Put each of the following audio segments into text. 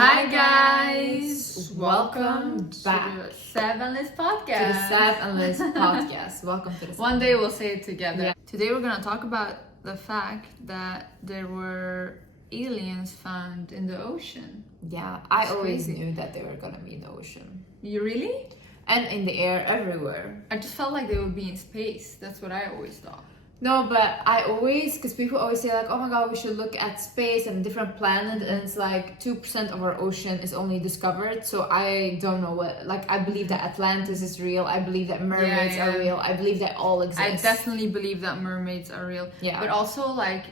Hi guys! Welcome back to the Sad and Liz podcast. to the Sad and Liz podcast. Welcome to the Sad One day we'll say it together. Yeah. Today we're gonna talk about the fact that there were aliens found in the ocean. Yeah, I It's always crazy. knew that they were gonna be in the ocean You really? and in the air everywhere. I just felt like they would be in space. That's what I always thought. No, but because people always say like, oh my god, we should look at space and different planets, and it's like 2% of our ocean is only discovered. So I don't know I believe that Atlantis is real. I believe that mermaids Yeah. are real. I believe that all exist. I definitely believe that mermaids are real. Yeah. But also like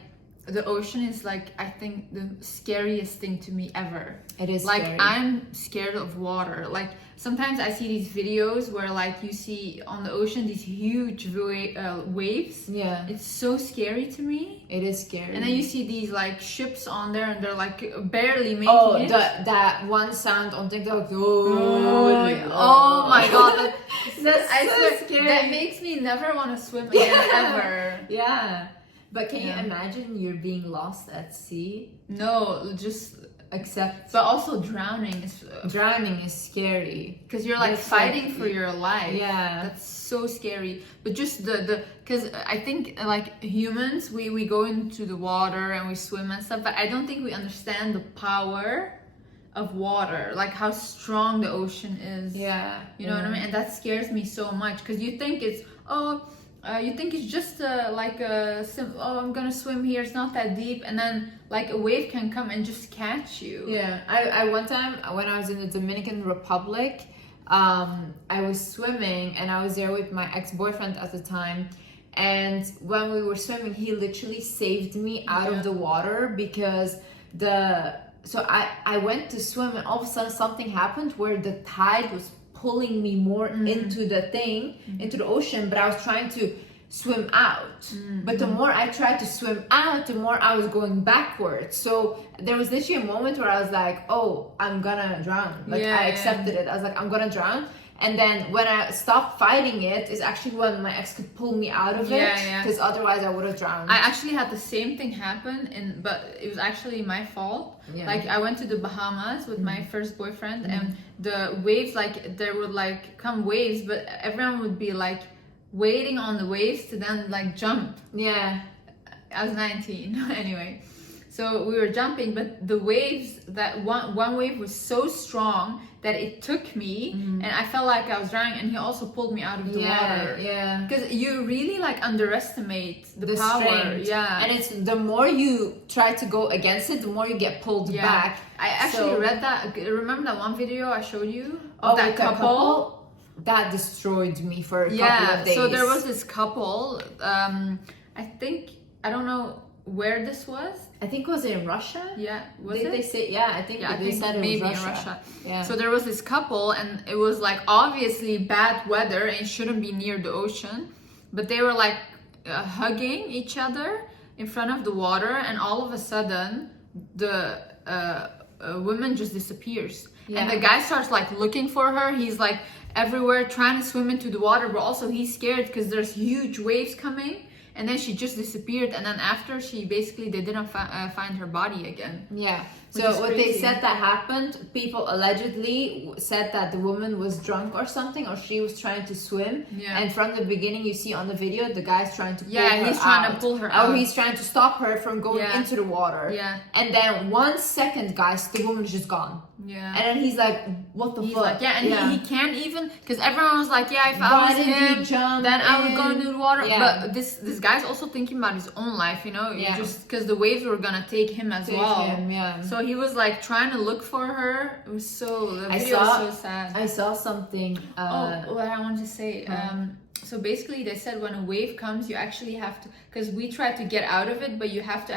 the ocean is like I think the scariest thing to me ever. It is like scary. I'm scared of water. Like sometimes I see these videos where like you see on the ocean these huge waves. Yeah, It's so scary to me. it is scary. And then you see these like ships on there and they're like barely making it. that one sound on TikTok. Oh my god, That's I so swear, scary. that makes me never want to swim again ever. Yeah, but can Yeah. you imagine you're being lost at sea? No, just Except but also drowning is drowning is scary. because you're like That's fighting like- for your life. Yeah. That's so scary. But just the because I think like humans we go into the water and we swim and stuff, but I don't think we understand the power of water, like how strong the ocean is. Yeah, You know what I mean? And that scares me so much because you think it's you think it's just I'm gonna swim here, it's not that deep, and then like a wave can come and just catch you. Yeah, I one time when I was in the Dominican Republic, I was swimming and I was there with my ex-boyfriend at the time. And when we were swimming, he literally saved me out Yeah. of the water because I went to swim and all of a sudden something happened where the tide was pulling me more into the into the ocean, but I was trying to swim out. But the more I tried to swim out, the more I was going backwards. So there was literally a moment where I was like, oh, I'm gonna drown. Like Yeah, I yeah. accepted it. I was like, I'm gonna drown. And then when I stopped fighting it is actually when my ex could pull me out of it, Yeah, yeah. because otherwise I would have drowned. I actually had the same thing happen, but it was actually my fault. Yeah. Like I went to the Bahamas with my first boyfriend, and the waves, like there would like come waves, but everyone would be like waiting on the waves to then like jump. Yeah. I was 19 anyway. So we were jumping, but the waves, that one wave was so strong that it took me, and I felt like I was drowning, and he also pulled me out of the water. Yeah. Because you really like underestimate the power. strength. Yeah. And it's the more you try to go against it, the more you get pulled Yeah. back. I actually So- read that. Remember that one video I showed you of that with the couple? that destroyed me for a couple Yeah. of days. So there was this couple. I don't know where this was. I think it was in Russia. Yeah. Was Did it? they say? Yeah, I think Yeah, I they think said it maybe was in Russia. Yeah. So there was this couple, and it was like obviously bad weather, and it shouldn't be near the ocean, but they were like hugging each other in front of the water, and all of a sudden the woman just disappears, and the Yeah. guy starts like looking for her. He's like everywhere trying to swim into the water, but also he's scared because there's huge waves coming. And then she just disappeared, and then after they didn't find her body again. Yeah. Which So is what they crazy. said that happened, people allegedly said that the woman was drunk or something, or she was trying to swim. Yeah. And from the beginning, you see on the video, the guy's trying to pull Yeah, her he's trying to out. pull her Or out. he's trying to stop her from going Yeah. into the water. Yeah. And then 1 second, guys, the woman's just gone. Yeah. And then he's like, what the He's fuck? like, yeah, and He can't even, because everyone was like, yeah, if I Why was didn't him, he jump then I would go in? into the water. Yeah. But this guy's also thinking about his own life, you know, Yeah. just because the waves were gonna take him as Take well. him, yeah. So he was like trying to look for her. It was the I video saw- was so sad. I saw something. What I wanted to say. So basically, they said when a wave comes, you actually have to, because we tried to get out of it, but you have to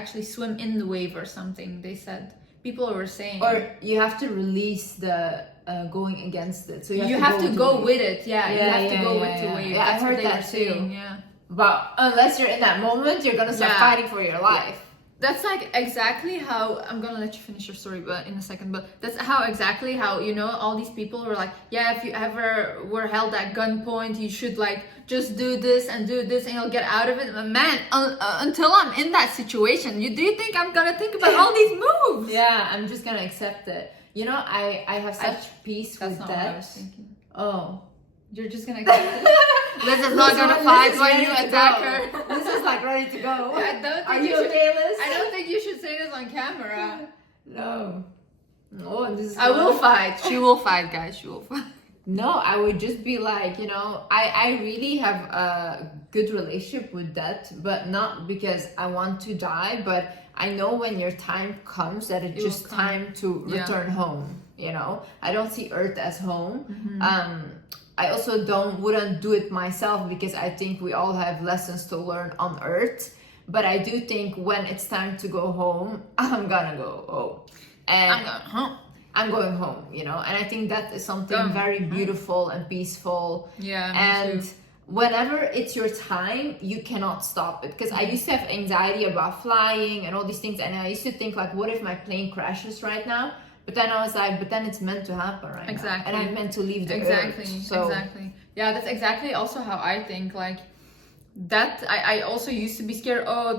actually swim in the wave or something. They said people were saying, Or you have to release the going against it. So you have to go with with it. Yeah, you Yeah, have to yeah, go yeah, with the yeah. wave. Yeah, I That's heard what they that were saying. too. Yeah. But unless you're in that moment, you're gonna start Yeah. fighting for your life. That's like exactly how I'm gonna let you finish your story, but in a second. But that's how exactly how all these people were like, yeah, if you ever were held at gunpoint, you should like just do this and you'll get out of it. But man, until I'm in that situation, do you think I'm gonna think about all these moves? Yeah, I'm just gonna accept it. I have such peace That's with not that. what I was thinking. Oh. You're just gonna accept it. Liz is not gonna fight when you attack her. This is like ready to go. I don't think Are you you should, okay, Liz? I don't think you should say this on camera. No. No, this is I will fight. She will fight, guys. She will fight. No, I would just be like, I really have a good relationship with death, but not because I want to die, but I know when your time comes that it's just time to return home, I don't see Earth as home. I also wouldn't do it myself because I think we all have lessons to learn on Earth. But I do think when it's time to go home, I'm gonna go home. And I'm going home. I'm going home, and I think that is something very beautiful and peaceful. Yeah, me and too. Whenever it's your time, you cannot stop it. Because I used to have anxiety about flying and all these things, and I used to think like, what if my plane crashes right now? But then I was like, but then it's meant to happen right now. And I'm meant to leave the earth. Exactly. Yeah, that's exactly also how I think. Like that, I also used to be scared. Oh,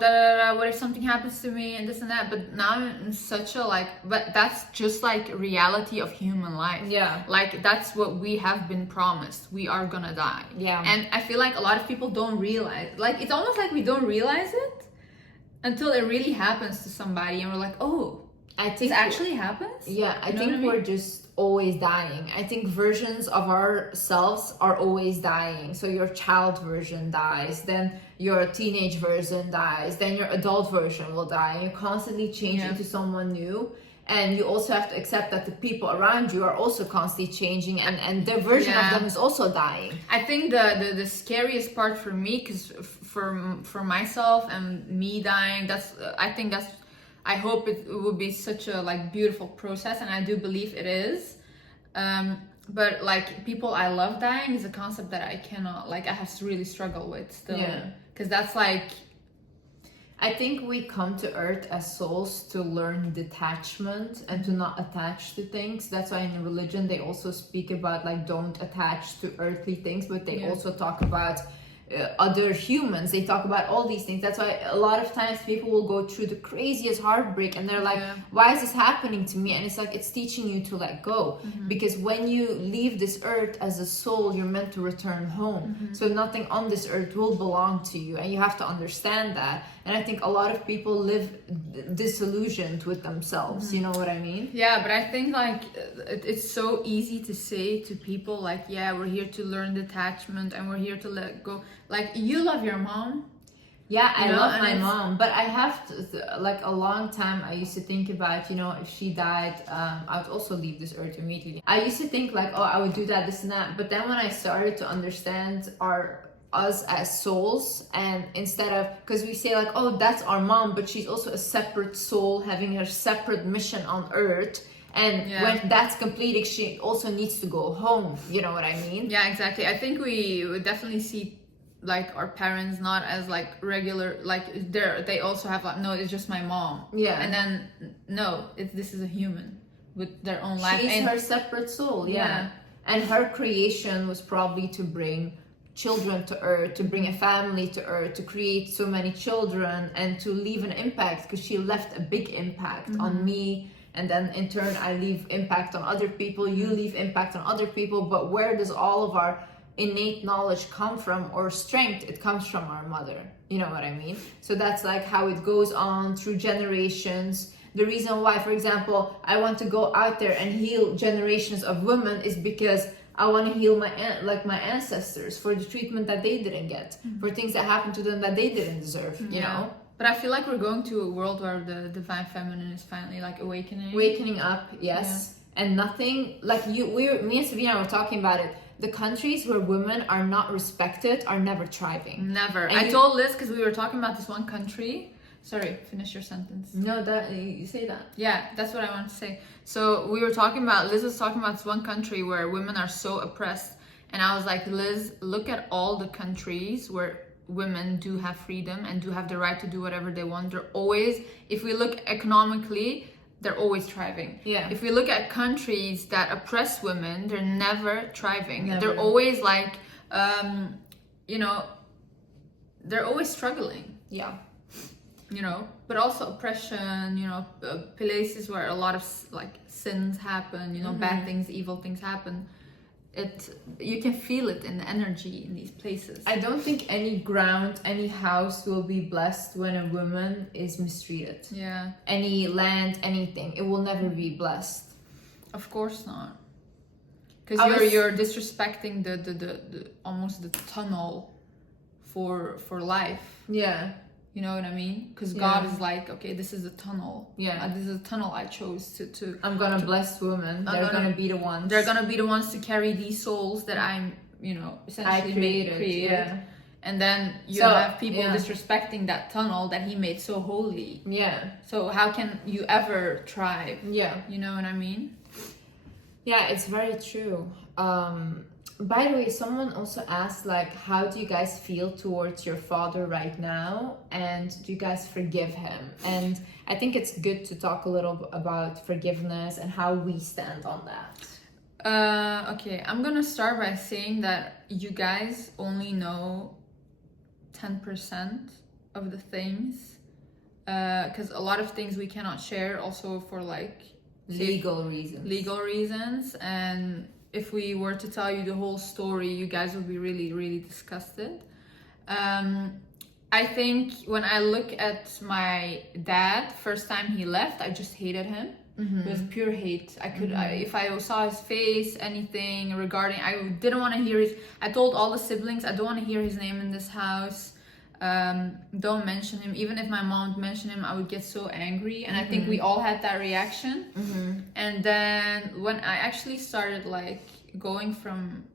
what if something happens to me and this and that? But now I'm in such a but that's just like reality of human life. Yeah. Like that's what we have been promised. We are gonna die. Yeah. And I feel like a lot of people don't realize. Like it's almost like we don't realize it until it really happens to somebody, and we're like, oh. I think it actually happens? Yeah, I think we're just always dying. I think versions of ourselves are always dying. So your child version dies, then your teenage version dies, then your adult version will die. And you constantly change into someone new. And you also have to accept that the people around you are also constantly changing, and their version of them is also dying. I think the scariest part for me, because for myself and me dying, I hope it will be such a beautiful process, and I do believe it is. But like people I love dying is a concept that I cannot, I have to really struggle with still. Because that's like, I think we come to Earth as souls to learn detachment and to not attach to things. That's why in religion they also speak about don't attach to earthly things, but they also talk about other humans. They talk about all these things. That's why a lot of times people will go through the craziest heartbreak and they're like, why is this happening to me? And it's like, it's teaching you to let go. Because when you leave this earth as a soul, you're meant to return home. So nothing on this earth will belong to you, and you have to understand that. And I think a lot of people live disillusioned with themselves. You know what I mean? Yeah, but I think it's so easy to say to people we're here to learn detachment and we're here to let go. You love your mom. Yeah, I love my mom, but I have to, a long time I used to think about, if she died, I would also leave this earth immediately. I used to think I would do that, this and that. But then when I started to understand us as souls, and instead of, because we say oh, that's our mom, but she's also a separate soul having her separate mission on earth. And when that's completed, she also needs to go home. You know what I mean? Yeah, exactly. I think we would definitely see our parents not as regular, they also have no, it's just my mom. Yeah. And then no, this is a human with their own life. She's her separate soul. Yeah. And her creation was probably to bring children to earth, to bring a family to earth, to create so many children, and to leave an impact, because she left a big impact on me. And then in turn, I leave impact on other people. You leave impact on other people. But where does all of our innate knowledge come from, or strength? It comes from our mother. You know what I mean? So that's how it goes on through generations. The reason why, for example, I want to go out there and heal generations of women is because I want to heal my ancestors for the treatment that they didn't get, for things that happened to them that they didn't deserve. You know. But I feel we're going to a world where the divine feminine is finally wakening up. Yes, and nothing me and Savina were talking about it. The countries where women are not respected are never thriving. Never. And I told Liz, because we were talking about this one country. Sorry, finish your sentence. No, that you say that. Yeah, that's what I wanted to say. So we were talking about, Liz was talking about this one country where women are so oppressed. And I was like, Liz, look at all the countries where women do have freedom and do have the right to do whatever they want. They're always, if we look economically, they're always thriving. Yeah. If we look at countries that oppress women, they're never thriving. Never. They're always like, they're always struggling. Yeah. But also oppression, places where a lot of like sins happen, bad things, evil things happen. You can feel it in the energy in these places. I don't think any ground, any house will be blessed when a woman is mistreated. Yeah. Any land, anything, it will never be blessed. Of course not. Because you're disrespecting the almost the tunnel for life. Yeah. You know what I mean? Because God is like, okay, this is a tunnel. Yeah. This is a tunnel I chose to I'm gonna bless women. They're gonna be the ones. They're gonna be the ones to carry these souls that I'm, essentially created. Yeah. And then you have people disrespecting that tunnel that He made so holy. Yeah. So how can you ever thrive? Yeah. You know what I mean? Yeah, it's very true. By the way, someone also asked, like, how do you guys feel towards your father right now? And do you guys forgive him? And I think it's good to talk a little about forgiveness and how we stand on that. Okay, I'm gonna start by saying that you guys only know 10% of the things. Because a lot of things we cannot share also for like... Legal reasons. And if we were to tell you the whole story, you guys would be really, really disgusted. I think when I look at my dad, first time he left, I just hated him. It was pure hate. If I saw his face, anything regarding, I didn't want to hear I told all the siblings, I don't want to hear his name in this house. Don't mention him. Even if my mom mentioned him, I would get so angry, and I think we all had that reaction. And then when I actually started like going from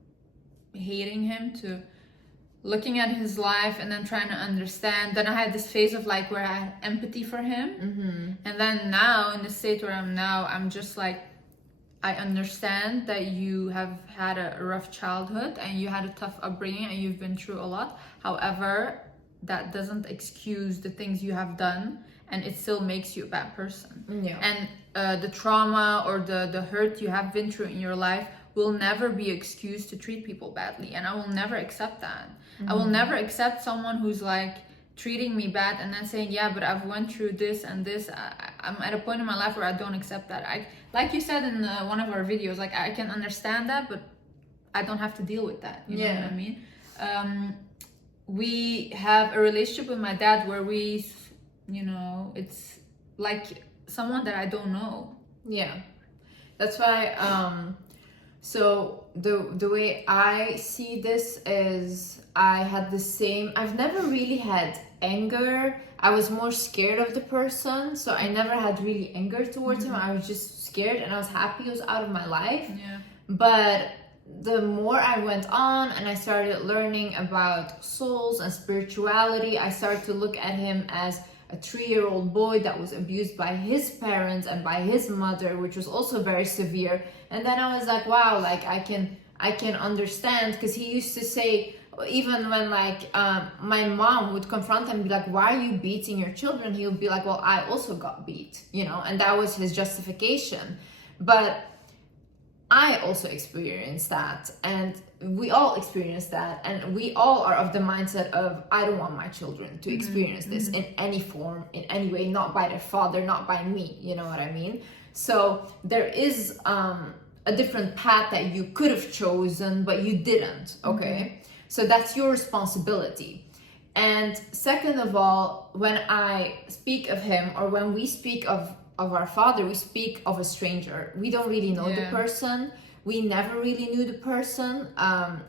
hating him to looking at his life and then trying to understand, then I had this phase of like where I had empathy for him. And then now in the state where I'm now, I'm just like, I understand that you have had a rough childhood and you had a tough upbringing and you've been through a lot. However, that doesn't excuse the things you have done, and it still makes you a bad person. Yeah. And the trauma or the hurt you have been through in your life will never be an excuse to treat people badly, and I will never accept that. I will never accept someone who's like treating me bad and then saying, yeah, but I've went through this and this. I'm at a point in my life where I don't accept that. Like you said in one of our videos, like I can understand that, but I don't have to deal with that. You know what I mean? We have a relationship with my dad where we, it's like someone that I don't know. Yeah. That's why, so the way I see this is I had the same, I've never really had anger. I was more scared of the person, so I never had really anger towards him. I was just scared and I was happy he was out of my life. Yeah. But the more I went on and I started learning about souls and spirituality, I started to look at him as a 3-year-old boy that was abused by his parents and by his mother, which was also very severe. And then I was like, wow, like I can understand, because he used to say, even when like my mom would confront him and be like, why are you beating your children? He would be like, well, I also got beat, and that was his justification. But I also experienced that, and we all experience that, and we all are of the mindset of, I don't want my children to experience this in any form, in any way, not by their father, not by me, you know what I mean? So there is a different path that you could have chosen, but you didn't, okay? So that's your responsibility. And second of all, when I speak of him, or when we speak of our father, we speak of a stranger. We don't really know the person. We never really knew the person.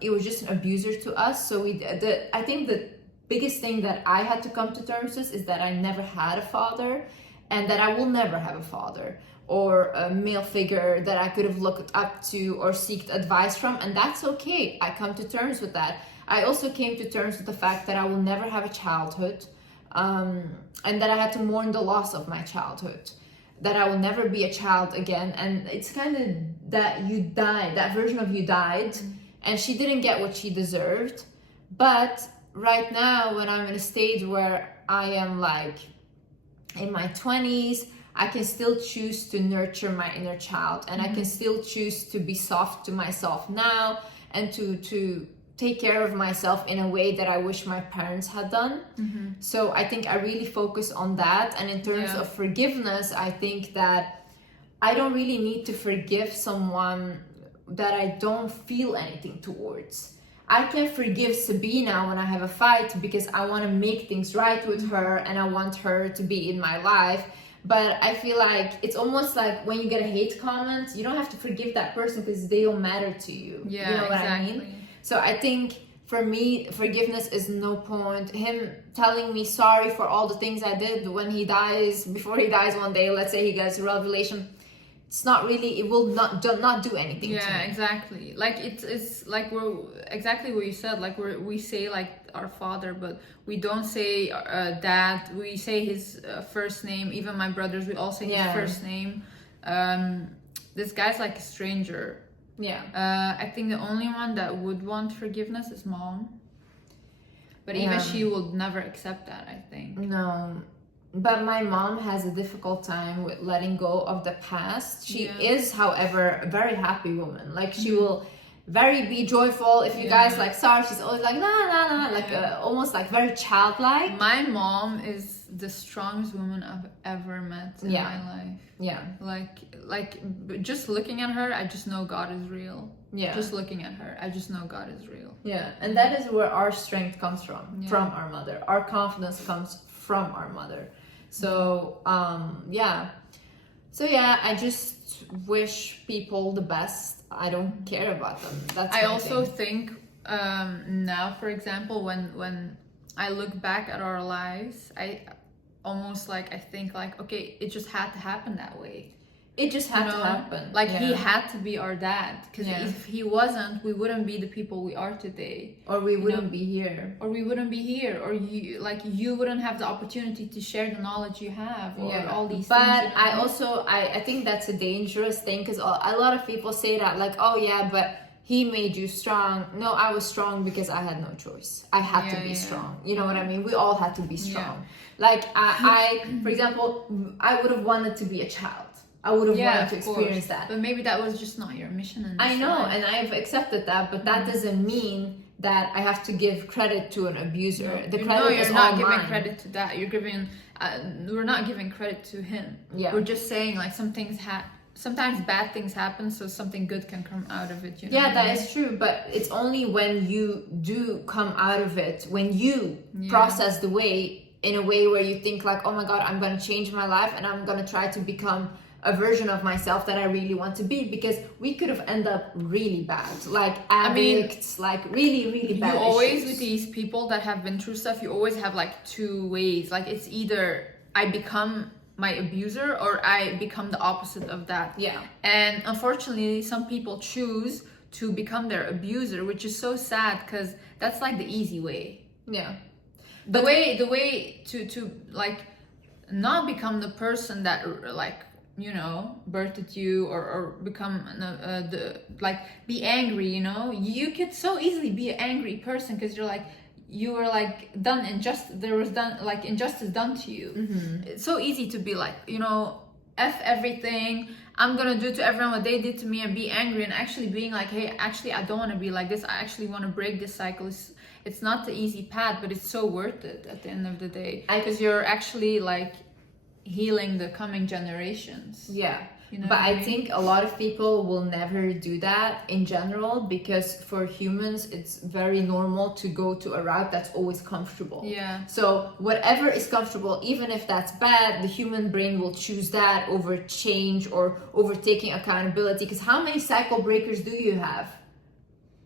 It was just an abuser to us. So I think the biggest thing that I had to come to terms with is that I never had a father, and that I will never have a father or a male figure that I could have looked up to or seeked advice from, and that's okay. I come to terms with that. I also came to terms with the fact that I will never have a childhood, and that I had to mourn the loss of my childhood, that I will never be a child again. And it's kind of that you died, that version of you died, and she didn't get what she deserved. But right now, when I'm in a stage where I am like in my 20s, I can still choose to nurture my inner child, and I can still choose to be soft to myself now, and to take care of myself in a way that I wish my parents had done. So I think I really focus on that. And in terms of forgiveness, I think that I don't really need to forgive someone that I don't feel anything towards. I can forgive Sabina when I have a fight because I want to make things right with her and I want her to be in my life. But I feel like it's almost like when you get a hate comment, you don't have to forgive that person because they don't matter to you. Yeah, you know what exactly. I mean? So I think for me, forgiveness is no point. Him telling me sorry for all the things I did when he dies, before he dies one day, let's say he gets a revelation, it's not really, it will not do anything to me. Yeah, exactly. Like it's like we're exactly what you said. Like we say like our father, but we don't say dad. We say his first name. Even my brothers, we all say his first name. This guy's like a stranger. Yeah. I think the only one that would want forgiveness is mom. But even she will never accept that, I think. No. But my mom has a difficult time with letting go of the past. She is, however, a very happy woman. Like she will very be joyful. If you guys like saw her, she's always like like almost like very childlike. My mom is the strongest woman I've ever met in my life. Yeah. Like just looking at her, I just know God is real. Yeah. Just looking at her, I just know God is real. Yeah. And that is where our strength comes from our mother. Our confidence comes from our mother. So I just wish people the best. I don't care about them. That's I also think now, for example, when I look back at our lives, I almost like I think like, okay, it just had to happen that way. It just had to happen. Like he had to be our dad, because if he wasn't, we wouldn't be the people we are today, or we wouldn't be here, or you wouldn't have the opportunity to share the knowledge you have, or all these but things. But I think that's a dangerous thing, because a lot of people say that like, oh yeah, but he made you strong. No, I was strong because I had no choice. I had to be strong. You know what I mean? We all had to be strong. Like I for example, I would have wanted to be a child. I would have wanted to experience that. But maybe that was just not your mission in this I know, life. and I've accepted that, but that doesn't mean that I have to give credit to an abuser. No. The credit is you're not all giving mine. credit to that. You're giving. We're not giving credit to him. Yeah. We're just saying like some things sometimes bad things happen, so something good can come out of it. You know yeah, that is true, but it's only when you do come out of it, when you process the way in a way where you think like, oh my God, I'm going to change my life and I'm going to try to become a version of myself that I really want to be, because we could have ended up really bad, like addicts, like really, really bad. You always, issues. with these people that have been through stuff, you always have like two ways. Like it's either I become my abuser or I become the opposite of that. Yeah. And unfortunately, some people choose to become their abuser, which is so sad, because that's like the easy way. Yeah. The way to like not become the person that like, you know, birthed you, or become be angry. You know, you could so easily be an angry person because you were like injustice done to you. It's so easy to be like, you know, F everything, I'm gonna do to everyone what they did to me, and be angry, and actually being like, hey, actually I don't want to be like this, I actually want to break this cycle. It's not the easy path, but it's so worth it at the end of the day, because you're actually like healing the coming generations. Yeah. You know but I mean? think a lot of people will never do that in general, because for humans it's very normal to go to a route that's always comfortable. Yeah. So whatever is comfortable, even if that's bad, the human brain will choose that over change or over taking accountability. Because how many cycle breakers do you have?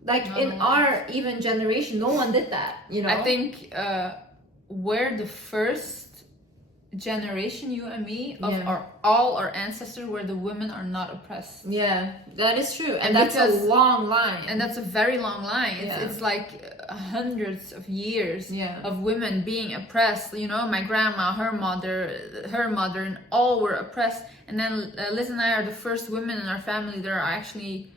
Like in our even generation, no one did that, you know? I think we're the first generation, you and me, of all our ancestors where the women are not oppressed. Yeah, that is true. And that's a long line. And that's a very long line. It's like hundreds of years of women being oppressed. You know, my grandma, her mother, and all were oppressed. And then Liz and I are the first women in our family that are actually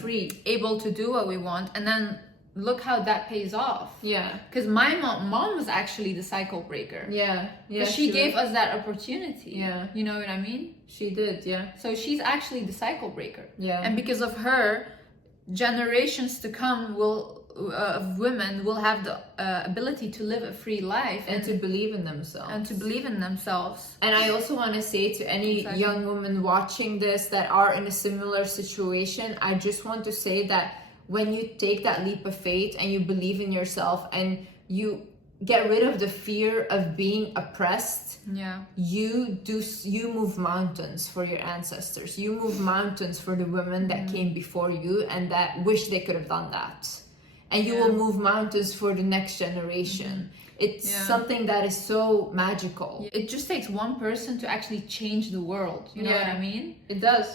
free, able to do what we want. And then look how that pays off. Yeah. Because my mom was actually the cycle breaker. Yeah. Yeah. But she gave us that opportunity. Yeah. You know what I mean? She did. Yeah. So she's actually the cycle breaker. Yeah. And because of her, generations to come of women will have the ability to live a free life and to believe in themselves. And I also want to say to any young women watching this that are in a similar situation, I just want to say that when you take that leap of faith and you believe in yourself and you get rid of the fear of being oppressed, you move mountains for your ancestors. You move mountains for the women that came before you and that wish they could have done that. And you will move mountains for the next generation. It's something that is so magical. It just takes one person to actually change the world. You know what I mean? It does.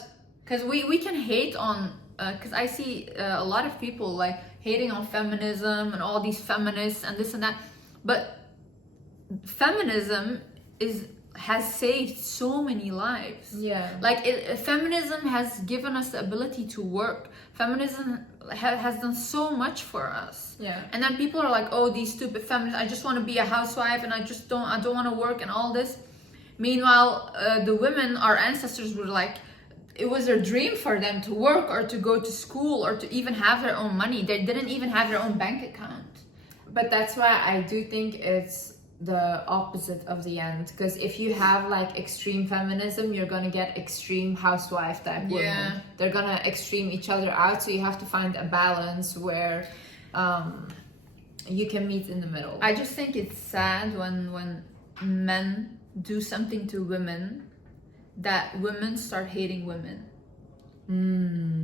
Because we can hate on, because I see a lot of people like hating on feminism and all these feminists and this and that. But feminism has saved so many lives. Yeah. Like feminism has given us the ability to work. Feminism has done so much for us. Yeah. And then people are like, oh, these stupid feminists, I just want to be a housewife and I don't want to work and all this. Meanwhile, the women, our ancestors were like, it was their dream for them to work or to go to school or to even have their own money. They didn't even have their own bank account. But that's why I do think it's the opposite of the end, because if you have like extreme feminism, you're gonna get extreme housewife type women. They're gonna extreme each other out, so you have to find a balance where you can meet in the middle. I just think it's sad when men do something to women that women start hating women.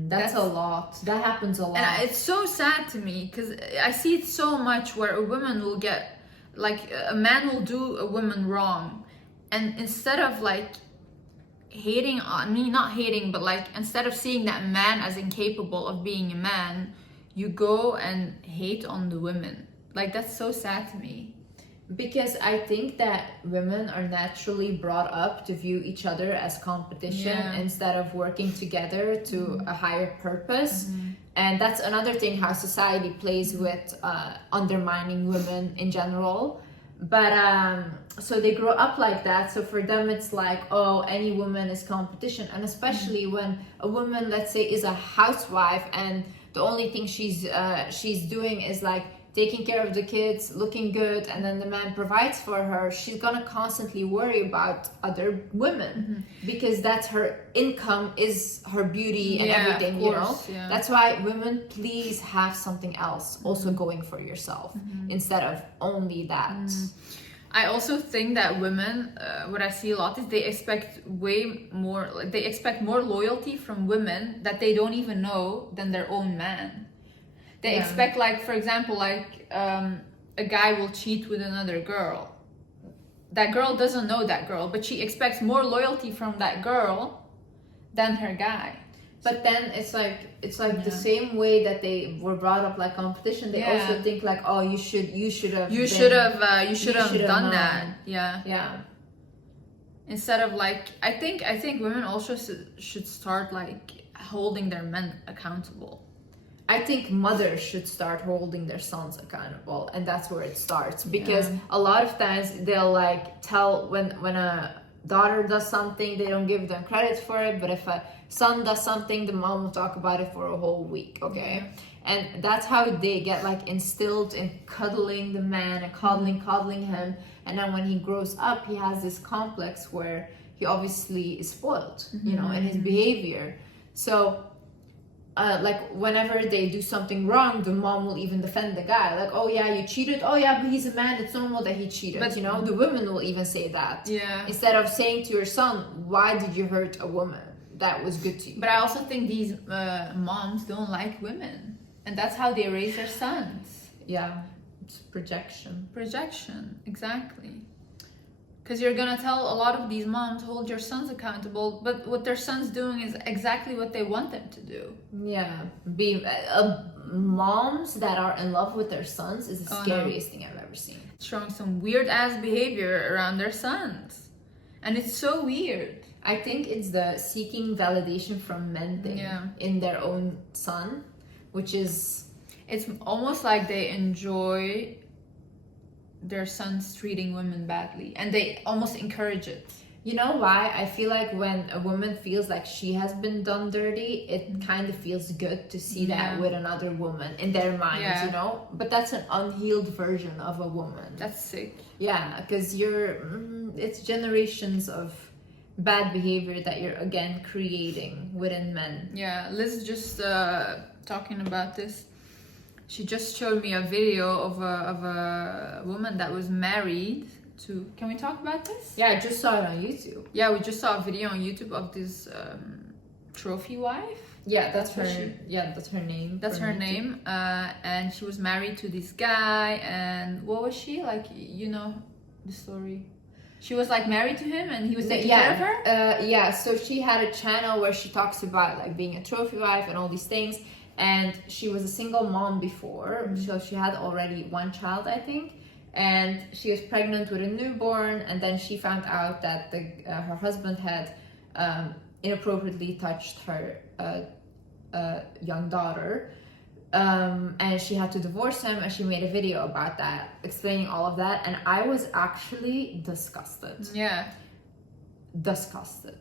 That's a lot. That happens a lot. And it's so sad to me because I see it so much where a woman will get, like, a man will do a woman wrong, and instead of like hating on me, not hating, but like instead of seeing that man as incapable of being a man, you go and hate on the women. Like, that's so sad to me. Because I think that women are naturally brought up to view each other as competition instead of working together to a higher purpose. And that's another thing how society plays with undermining women in general. But so they grow up like that. So for them, it's like, oh, any woman is competition. And especially when a woman, let's say, is a housewife and the only thing she's doing is like taking care of the kids, looking good, and then the man provides for her, she's gonna constantly worry about other women because that's her income, is her beauty and everything, you know? That's why women, please have something else also going for yourself instead of only that. I also think that women, what I see a lot is they expect way more, like they expect more loyalty from women that they don't even know than their own man. They expect, like, for example, like a guy will cheat with another girl. That girl doesn't know that girl, but she expects more loyalty from that girl than her guy. But then it's like the same way that they were brought up like competition. They also think like, oh, you should have done that. Yeah. Instead of like, I think women also should start like holding their men accountable. I think mothers should start holding their sons accountable, and that's where it starts. Because a lot of times they'll like tell when a daughter does something, they don't give them credit for it, but if a son does something, the mom will talk about it for a whole week, okay? And that's how they get like instilled in cuddling the man and coddling him, and then when he grows up, he has this complex where he obviously is spoiled, you know, in his behavior. So like whenever they do something wrong, the mom will even defend the guy. Like, oh yeah, you cheated. Oh yeah, but he's a man. It's normal that he cheated. But you know, the women will even say that. Yeah. Instead of saying to your son, why did you hurt a woman that was good to you? But I also think these moms don't like women, and that's how they raise their sons. Yeah, it's projection. Projection, exactly. Because you're gonna tell a lot of these moms, hold your sons accountable, but what their son's doing is exactly what they want them to do. Yeah, moms that are in love with their sons is the scariest thing I've ever seen. Showing some weird ass behavior around their sons, and it's so weird. I think it's the seeking validation from men thing in their own son, which is... it's almost like they enjoy their sons treating women badly, and they almost encourage it. You know why? I feel like when a woman feels like she has been done dirty, it kind of feels good to see that Yeah. with another woman in their minds, Yeah. you know? But that's an unhealed version of a woman. That's sick. Yeah, because it's generations of bad behavior that you're again creating within men. Yeah, Liz just talking about this. She just showed me a video of a woman that was married to. Can we talk about this? Yeah, I just saw it on YouTube. Yeah, we just saw a video on YouTube of this trophy wife. Yeah, that's her. That's what That's her name. That's from her YouTube. name. And she was married to this guy. And what was she like? You know the story. She was like married to him, and he was taking care of her. Yeah. So she had a channel where she talks about like being a trophy wife and all these things. And she was a single mom before, so she had already one child, I think. And she was pregnant with a newborn, and then she found out that her husband had inappropriately touched her young daughter. And she had to divorce him, and she made a video about that, explaining all of that. And I was actually disgusted. Yeah. Disgusted.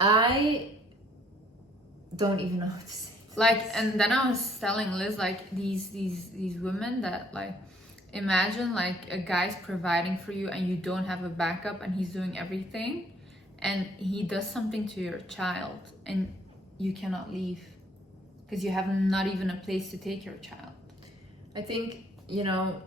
I don't even know what to say. Like, and then I was telling Liz, like, these women that, like, imagine like a guy's providing for you and you don't have a backup, and he's doing everything, and he does something to your child and you cannot leave because you have not even a place to take your child. I think, you know,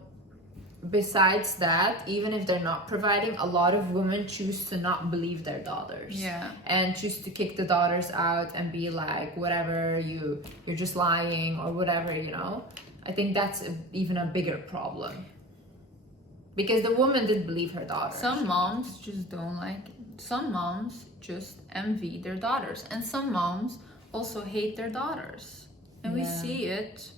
besides that, even if they're not providing, a lot of women choose to not believe their daughters. Yeah. And choose to kick the daughters out and be like, whatever, you're just lying or whatever, you know. I think that's even a bigger problem. Because the woman did believe her daughter. Some moms just don't like it. Some moms just envy their daughters. And some moms also hate their daughters. And we Yeah. see it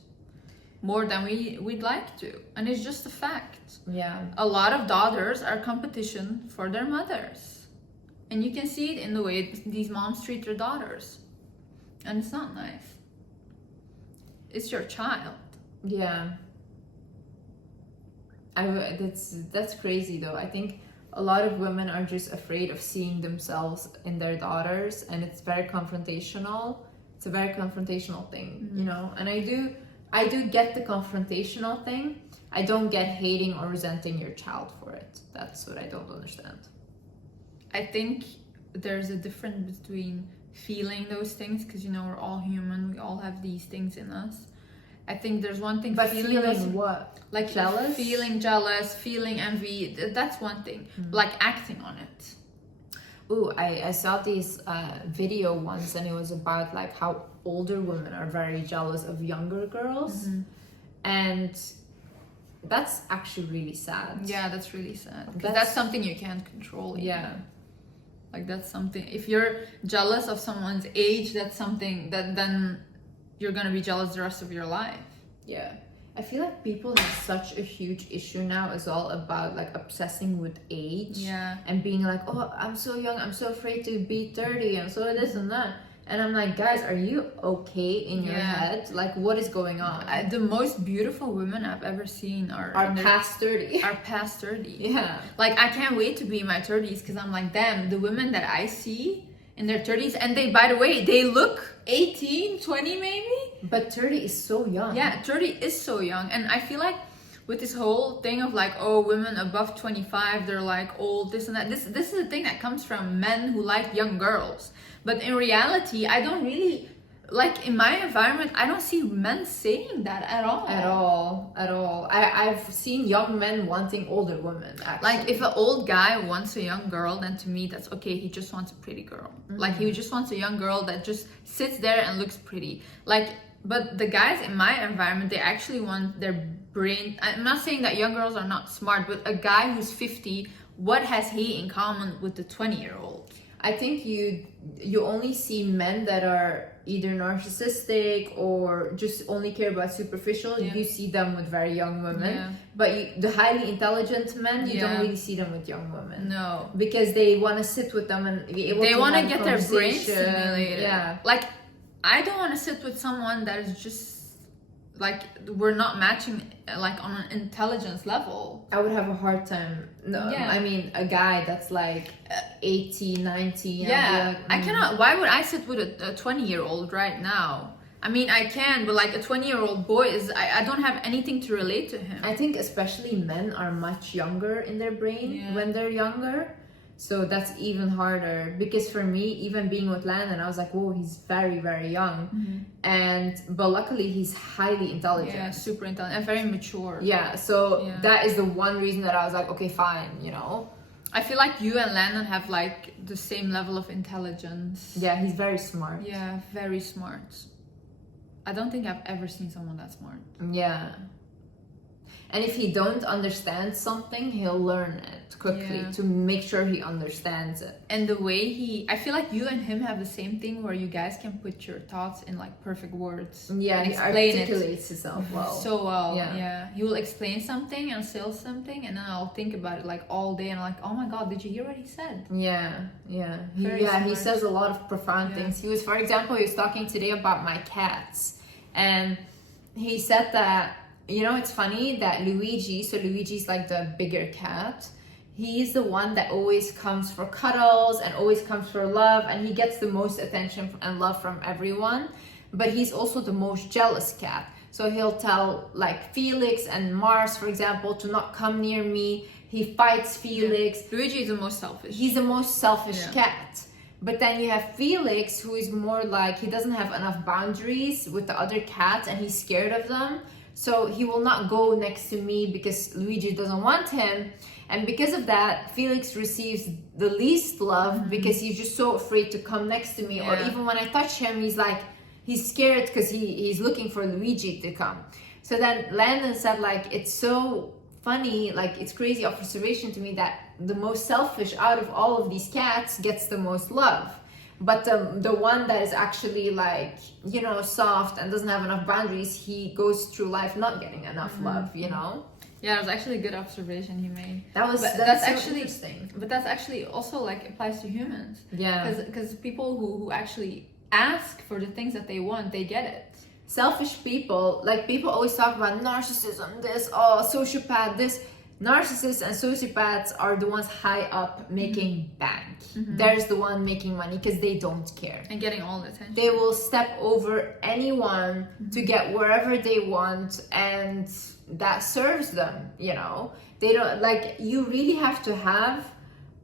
more than we'd like to. And it's just a fact. Yeah. A lot of daughters are competition for their mothers. And you can see it in the way these moms treat their daughters. And it's not nice. It's your child. Yeah. That's crazy though. I think a lot of women are just afraid of seeing themselves in their daughters, and it's very confrontational. It's a very confrontational thing, you know. And I do get the confrontational thing. I don't get hating or resenting your child for it. That's what I don't understand. I think there's a difference between feeling those things, because you know we're all human, we all have these things in us. I think there's one thing, But feeling those, what? like jealous? feeling jealous, feeling envy, that's one thing. Like acting on it. Ooh, I saw this video once, and it was about like how older women are very jealous of younger girls, and that's actually really sad. Yeah, that's really sad. Because That's- that's something you can't control. Even. Yeah. Like that's something. If you're jealous of someone's age, that's something that then you're gonna be jealous the rest of your life. Yeah. I feel like people have such a huge issue now as well about like obsessing with age. Yeah. And being like, oh, I'm so young, I'm so afraid to be 30, I'm so this and that. And I'm like, guys, are you okay in your Yeah. head? Like, what is going on? The most beautiful women I've ever seen are Are in their- past 30. are past 30. Yeah. Like I can't wait to be in my 30s, because I'm like, damn, the women that I see in their 30s, and they, by the way, they look 18, 20 maybe. But 30 is so young. Yeah, 30 is so young. And I feel like with this whole thing of like, oh, women above 25, they're like old, this and that. This is a thing that comes from men who like young girls. But in reality, I don't really, like in my environment, I don't see men saying that at all. At all. I've seen young men wanting older women, actually. Like if an old guy wants a young girl, then to me that's okay. He just wants a pretty girl. Like he just wants a young girl that just sits there and looks pretty. Like, but the guys in my environment, they actually want their brain. I'm not saying that young girls are not smart, but a guy who's 50, what has he in common with the 20-year-old? I think you only see men that are either narcissistic or just only care about superficial. Yeah. You see them with very young women. Yeah. But the highly intelligent men, you don't Yeah. really see them with young women. No. Because they want to sit with them and be able They to want to have a get their brain conversation. stimulated. Yeah. Like, I don't want to sit with someone that is just like we're not matching like on an intelligence level. I would have a hard time. No, Yeah. I mean, a guy that's like 80, 90. I'd be Yeah, like, I cannot. Why would I sit with a 20-year-old right now? I mean, I can, but like a 20-year-old boy is, I don't have anything to relate to him. I think especially men are much younger in their brain Yeah. when they're younger. So that's even harder, because for me, even being with Landon, I was like, whoa, he's very, very young. But luckily he's highly intelligent. Yeah, super intelligent and very mature. Yeah, so Yeah. that is the one reason that I was like, okay, fine, you know. I feel like you and Landon have like the same level of intelligence. Yeah, he's very smart. Yeah, very smart. I don't think I've ever seen someone that smart. Yeah. And if he don't understand something, he'll learn it quickly Yeah. to make sure he understands it. And the way I feel like you and him have the same thing where you guys can put your thoughts in like perfect words. Yeah, and he explain articulates himself well. so well. Yeah. Yeah. He will explain something and say something, and then I'll think about it like all day, and I'm like, oh my god, did you hear what he said? Yeah. Very He smart. says a lot of profound Yeah. things. For example, he was talking today about my cats, and he said that, you know, it's funny that Luigi's like the bigger cat. He's the one that always comes for cuddles and always comes for love, and he gets the most attention and love from everyone. But he's also the most jealous cat. So he'll tell like Felix and Mars, for example, to not come near me. He fights Felix. Luigi is the most selfish. He's the most selfish Yeah. cat. But then you have Felix, who is more like, he doesn't have enough boundaries with the other cats and he's scared of them. So he will not go next to me because Luigi doesn't want him. And because of that, Felix receives the least love because he's just so afraid to come next to me. Or Yeah. even when I touch him, he's scared because he's looking for Luigi to come. So then Landon said, like, it's so funny, like, it's crazy observation to me that the most selfish out of all of these cats gets the most love. But the one that is actually like, you know, soft and doesn't have enough boundaries, he goes through life not getting enough love, you know? Yeah, it was actually a good observation he made. That's that's so actually interesting. But that's actually also like applies to humans. Yeah. Because people who actually ask for the things that they want, they get it. Selfish people, like, people always talk about narcissism, this, oh, sociopath, this. Narcissists and sociopaths are the ones high up making bank. There's the one making money because they don't care. And getting all the attention. They will step over anyone to get wherever they want, and that serves them, you know. They don't, like, you really have to have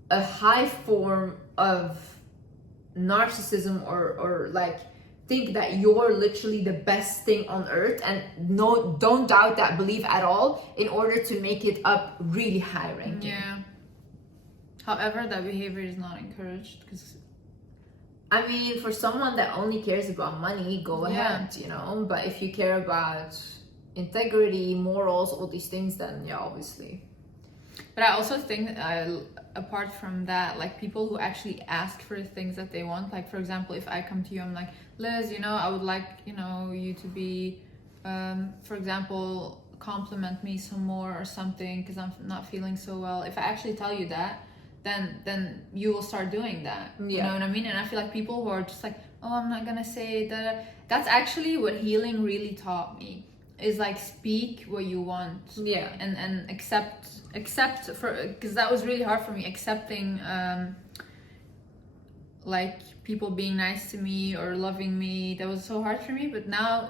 a high form of narcissism or like think that you're literally the best thing on earth, and don't doubt that belief at all in order to make it up really high ranking. Yeah. However, that behavior is not encouraged because I mean, for someone that only cares about money, go Yeah. ahead, you know. But if you care about integrity, morals, all these things, then yeah, obviously. But I also think apart from that, like people who actually ask for things that they want, like for example, if I come to you, I'm like, Liz, you know, I would like, you know, you to be, for example, compliment me some more or something because I'm not feeling so well. If I actually tell you that, then you will start doing that. You Yeah. know what I mean? And I feel like people who are just like, oh, I'm not gonna say that. That's actually what healing really taught me. Is like speak what you want. Yeah. And accept for, because that was really hard for me, accepting like people being nice to me or loving me. That was so hard for me. But now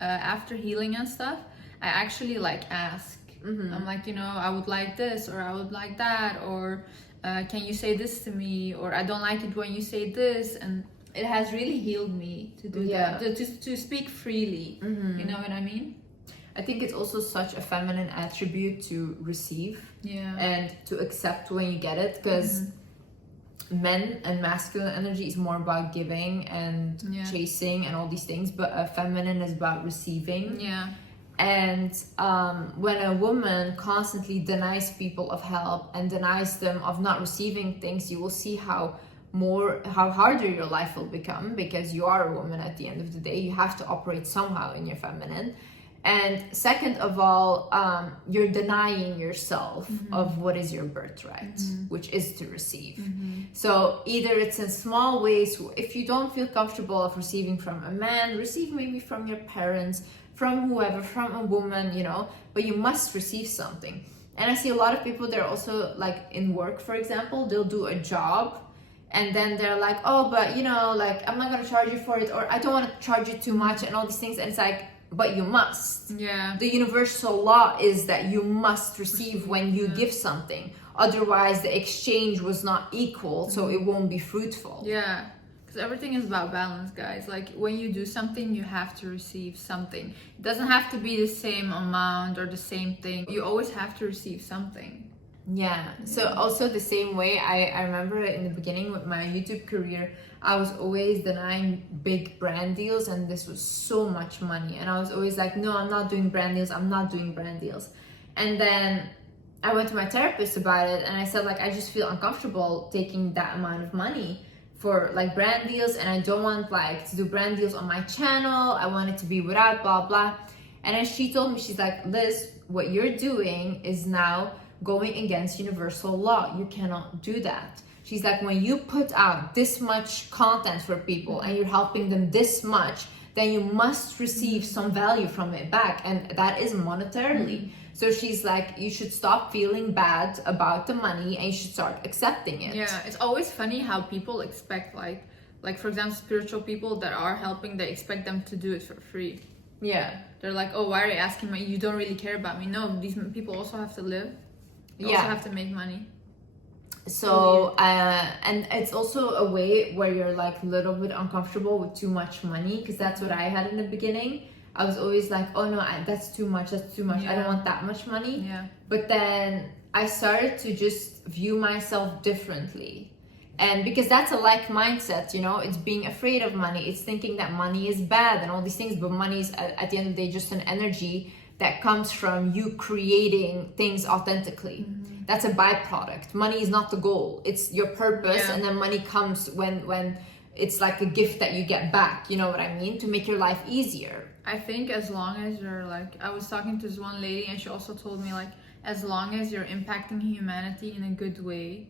after healing and stuff, I actually like ask. I'm like, you know, I would like this or I would like that, or can you say this to me, or I don't like it when you say this. And it has really healed me to do Yeah. that, to speak freely. You know what I mean? I think it's also such a feminine attribute to receive Yeah. and to accept when you get it, because men and masculine energy is more about giving and Yeah. chasing and all these things, but a feminine is about receiving. Yeah. And when a woman constantly denies people of help and denies them of not receiving things, you will see how harder your life will become, because you are a woman at the end of the day. You have to operate somehow in your feminine. And second of all, you're denying yourself of what is your birthright, which is to receive. So either it's in small ways. If you don't feel comfortable of receiving from a man, receive maybe from your parents, from whoever, from a woman, you know, but you must receive something. And I see a lot of people, they're also like in work, for example, they'll do a job and then they're like, oh, but you know, like I'm not gonna charge you for it, or I don't want to charge you too much, and all these things. And it's like, but you must. Yeah. The universal law is that you must receive when you give something. Otherwise, the exchange was not equal, so it won't be fruitful. Yeah. Because everything is about balance, guys. Like when you do something, you have to receive something. It doesn't have to be the same amount or the same thing. You always have to receive something. Yeah. So also the same way, I remember in the beginning with my YouTube career, I was always denying big brand deals, and this was so much money. And I was always like, no, I'm not doing brand deals. I'm not doing brand deals. And then I went to my therapist about it, and I said, like, I just feel uncomfortable taking that amount of money for like brand deals, and I don't want like to do brand deals on my channel. I want it to be without blah blah. And then she told me, she's like, Liz, what you're doing is now going against universal law. You cannot do that. She's like, when you put out this much content for people and you're helping them this much, then you must receive some value from it back, and that is monetarily. So she's like, you should stop feeling bad about the money and you should start accepting it. Yeah, it's always funny how people expect like for example, spiritual people that are helping, they expect them to do it for free. Yeah. They're like, oh, why are you asking me? You don't really care about me. No, these people also have to live. They also have to make money. So and it's also a way where you're like a little bit uncomfortable with too much money, because that's what I had in the beginning. I was always like, oh no, that's too much. I don't want that much money. Yeah. But then I started to just view myself differently. And because that's a like mindset, you know, it's being afraid of money. It's thinking that money is bad and all these things. But money is at the end of the day just an energy that comes from you creating things authentically. That's a byproduct. Money is not the goal. It's your purpose. Yeah. And then money comes when it's like a gift that you get back. You know what I mean? To make your life easier. I think as long as you're like, I was talking to this one lady and she also told me like, as long as you're impacting humanity in a good way,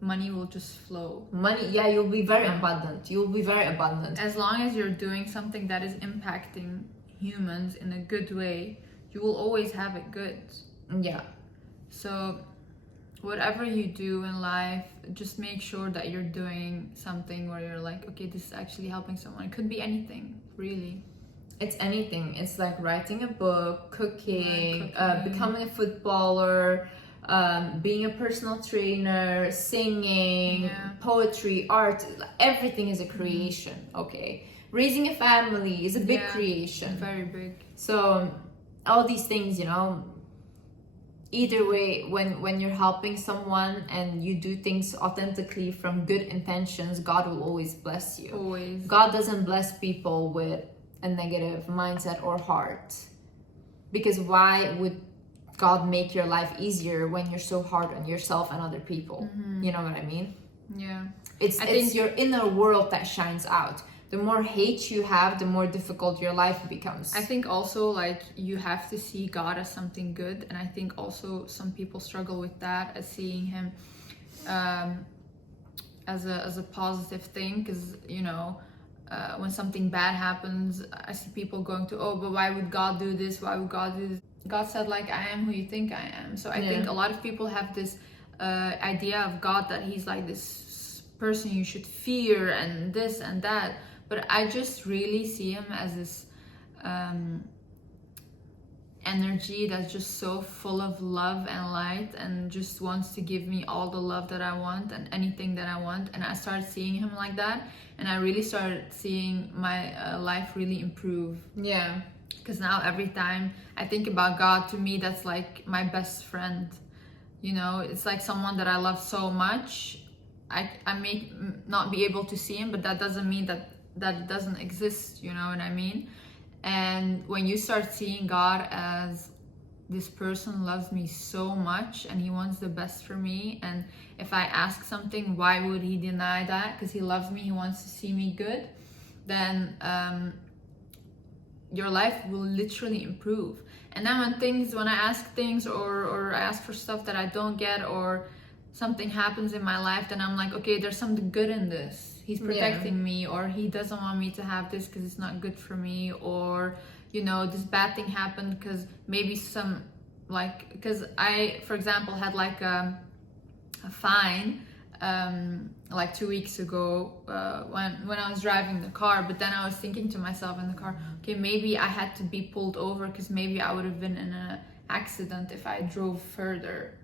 money will just flow. Money, yeah, you'll be very abundant. You'll be very abundant. As long as you're doing something that is impacting humans in a good way, you will always have it good. Yeah. So whatever you do in life, just make sure that you're doing something where you're like, okay, this is actually helping someone. It could be anything, really. It's anything. It's like writing a book, cooking, cooking. Becoming a footballer, being a personal trainer, singing, poetry, art. Everything is a creation. Okay. Raising a family is a big creation. Very big. So all these things, you know, either way, when you're helping someone and you do things authentically from good intentions, God will always bless you. Always. God doesn't bless people with a negative mindset or heart, because why would God make your life easier when you're so hard on yourself and other people? You know what I mean? Yeah. It's your inner world that shines out. The more hate you have, the more difficult your life becomes. I think also like you have to see God as something good, and I think also some people struggle with that, as seeing him as a positive thing, because you know, when something bad happens, I see people going to, oh, but why would God do this? Why would God do this? God said like, I am who you think I am. So I think a lot of people have this idea of God that he's like this person you should fear and this and that. But I just really see him as this energy that's just so full of love and light, and just wants to give me all the love that I want and anything that I want. And I started seeing him like that, and I really started seeing my life really improve. Yeah. Because now every time I think about God, to me that's like my best friend. You know, it's like someone that I love so much. I may not be able to see him, but that doesn't mean that it doesn't exist, you know what I mean? And when you start seeing God as this person loves me so much and he wants the best for me, and if I ask something, why would he deny that? Because he loves me, he wants to see me good, then your life will literally improve. And then when I ask things or I ask for stuff that I don't get, or something happens in my life, then I'm like, okay, there's something good in this. he's protecting me, or he doesn't want me to have this because it's not good for me, or you know, this bad thing happened because maybe some, like, because I, for example, had like a fine like 2 weeks ago when I was driving the car, but then I was thinking to myself in the car, okay, maybe I had to be pulled over because maybe I would have been in an accident if I drove further.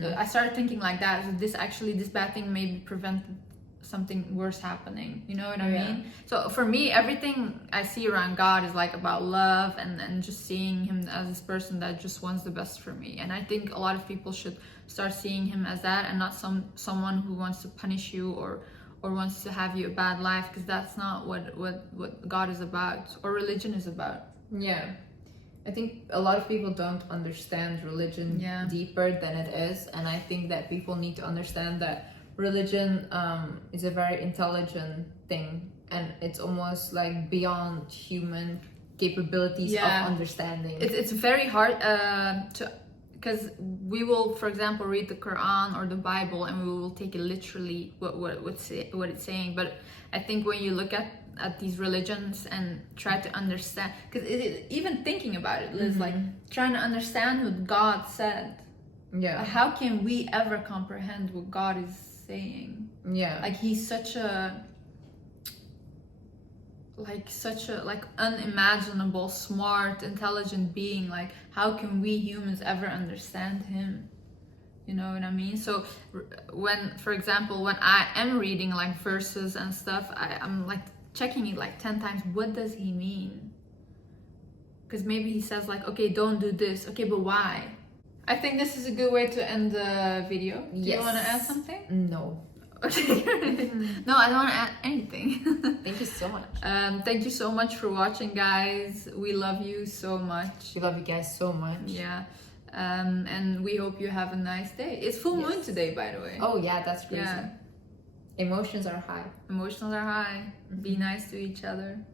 So I started thinking like that. So this bad thing maybe prevented something worse happening. You know what I mean? So for me, everything I see around God is like about love and just seeing him as this person that just wants the best for me. And I think a lot of people should start seeing him as that, and not someone who wants to punish you or wants to have you a bad life, because that's not what God is about or religion is about. Yeah. I think a lot of people don't understand religion deeper than it is, and I think that people need to understand that religion is a very intelligent thing, and it's almost like beyond human capabilities of understanding. It's very hard because we will, for example, read the Quran or the Bible and we will take it literally what it's saying. But I think when you look at these religions and try to understand, because even thinking about it, Liz, like trying to understand what God said. Yeah. How can we ever comprehend what God is saying? Yeah. Like he's such a unimaginable, smart, intelligent being. Like how can we humans ever understand him? You know what I mean? So when, for example, when I am reading like verses and stuff, I'm like checking it like 10 times. What does he mean? Because maybe he says like, okay, don't do this. Okay, but why? I think this is a good way to end the video. Do you want to add something? No. Okay. No, I don't want to add anything. Thank you so much. Thank you so much for watching, guys. We love you so much. We love you guys so much. Yeah. And we hope you have a nice day. It's full moon today, by the way. Oh yeah, that's crazy. Yeah. Emotions are high. Emotions are high. Be nice to each other.